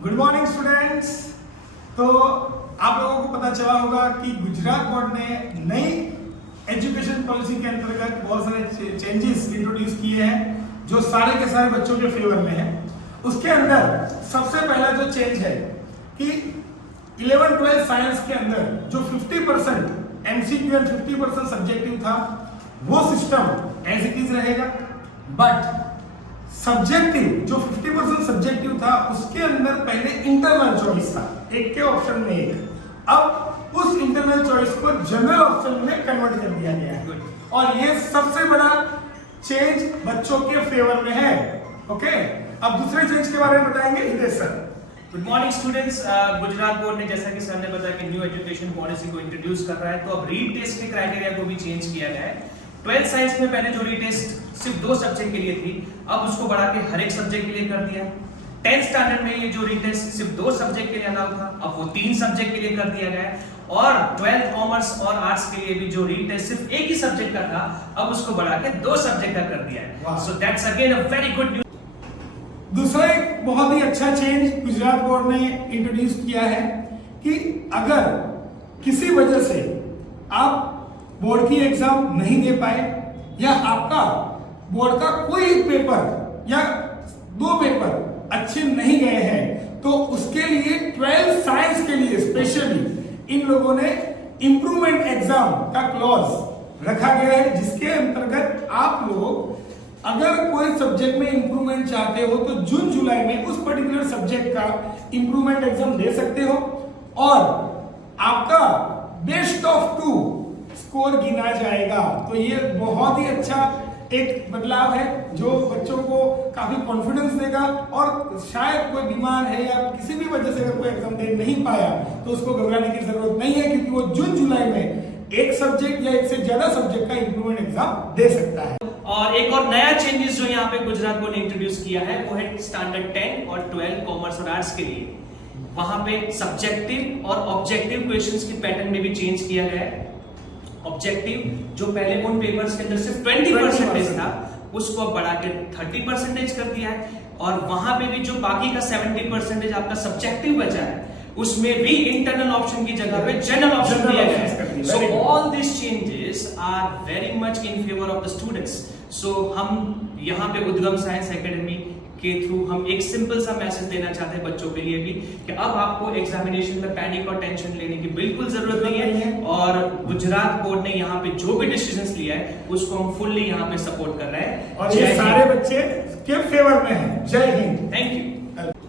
Good morning students. तो आप लोगों को पता चला होगा कि गुजरात बोर्ड ने नई एजुकेशन पॉलिसी के अंतर्गत बहुत सारे चेंजेस इंट्रोड्यूस किए हैं जो सारे के सारे बच्चों के फेवर में है। उसके अंदर सबसे पहला जो चेंज है कि 11-12 साइंस के अंदर जो 50% एमसीक्यू एंड 50% सब्जेक्टिव था वो सिस्टम एज इट इज रहेगा, बट सब्जेक्टिव जो 50% सब्जेक्टिव था उसके अंदर पहले इंटरनल चॉइस था, एक के ऑप्शन में एक, अब उस इंटरनल चॉइस को जनरल ऑप्शन में कन्वर्ट कर दिया गया है और ये सबसे बड़ा चेंज बच्चों के फेवर में है। ओके, अब दूसरे चेंज के बारे में बताएंगे Hitesh sir. Good morning students. Gujarat board ने जैसा कि सर ने बताया कि न्यू एजुकेशन पॉलिसी को इंट्रोड्यूस कर रहा है, तो अब रीटेस्ट के क्राइटेरिया को भी चेंज किया गया है। 12th साइंस में पहले जो रीटेस्ट सिर्फ 2 सब्जेक्ट के लिए थी, अब उसको बढ़ा के हर एक सब्जेक्ट के लिए कर दिया है। 10th स्टैंडर्ड में ये जो रीटेस्ट सिर्फ 2 सब्जेक्ट के लिए अलाउ था, अब वो 3 सब्जेक्ट के लिए कर दिया गया है। और 12th कॉमर्स और आर्ट्स के लिए भी जो रीटेस्ट सिर्फ एक ही सब्जेक्ट का था, अब उसको बढ़ा के 2 सब्जेक्ट का कर दिया है। So that's again a very good news. दूसरा एक बहुत ही अच्छा चेंज गुजरात बोर्ड ने इंट्रोड्यूस किया है कि अगर किसी वजह से आप बोर्ड की एग्जाम नहीं दे पाए या आपका बोर्ड का कोई पेपर या 2 पेपर अच्छे नहीं गए हैं, तो उसके लिए 12 साइंस के लिए स्पेशली इन लोगों ने इंप्रूवमेंट एग्जाम का क्लॉज रखा गया है, जिसके अंतर्गत आप लोग अगर कोई सब्जेक्ट में इंप्रूवमेंट चाहते हो तो जून जुलाई में उस पर्टिकुलर सब्जेक्ट का इंप्रूवमेंट एग्जाम दे सकते हो और आपका बेस्ट ऑफ 2 स्कोर गिना जाएगा। तो ये बहुत ही अच्छा एक बदलाव है जो बच्चों को काफी कॉन्फिडेंस देगा और शायद कोई बीमार है या किसी भी वजह से अगर कोई एग्जाम दे नहीं पाया तो उसको घबराने की जरूरत नहीं है, क्योंकि वो जून जुलाई में एक सब्जेक्ट या एक से ज्यादा सब्जेक्ट का इंप्रूवमेंट एग्जाम दे सकता है। और एक और नया चेंजेस जो यहाँ पे गुजरात बोर्ड ने इंट्रोड्यूस किया है वो है स्टैंडर्ड 10 और 12 कॉमर्स और आर्ट्स के लिए। वहां पे सब्जेक्टिव और ऑब्जेक्टिव क्वेश्चंस की पैटर्न में भी चेंज किया गया है। ऑब्जेक्टिव जो पहले उन पेपर्स के अंदर सिर्फ 20% था, उसको अब बढ़ा के 30% कर दिया है और वहां पे भी जो बाकी का 70% आपका सब्जेक्टिव बचा है उसमें भी इंटरनल ऑप्शन की जगह पे जनरल ऑप्शन दिया गया है। So all this changes are very much in favour of the students. So हम यहाँ पे उद्गम साइंस एकेडमी के थ्रू हम एक सिंपल सा मैसेज देना चाहते हैं बच्चों के लिए भी कि अब आपको एग्जामिनेशन में पैनिक और टेंशन लेने की बिल्कुल जरूरत नहीं है और गुजरात बोर्ड ने यहाँ पे जो भी डिसीजंस लिया है उसको हम फुल्ली यहाँ पे सपोर्ट कर रहे हैं और ये सारे बच्चे के फेवर में हैं। जय हिंद। Thank you.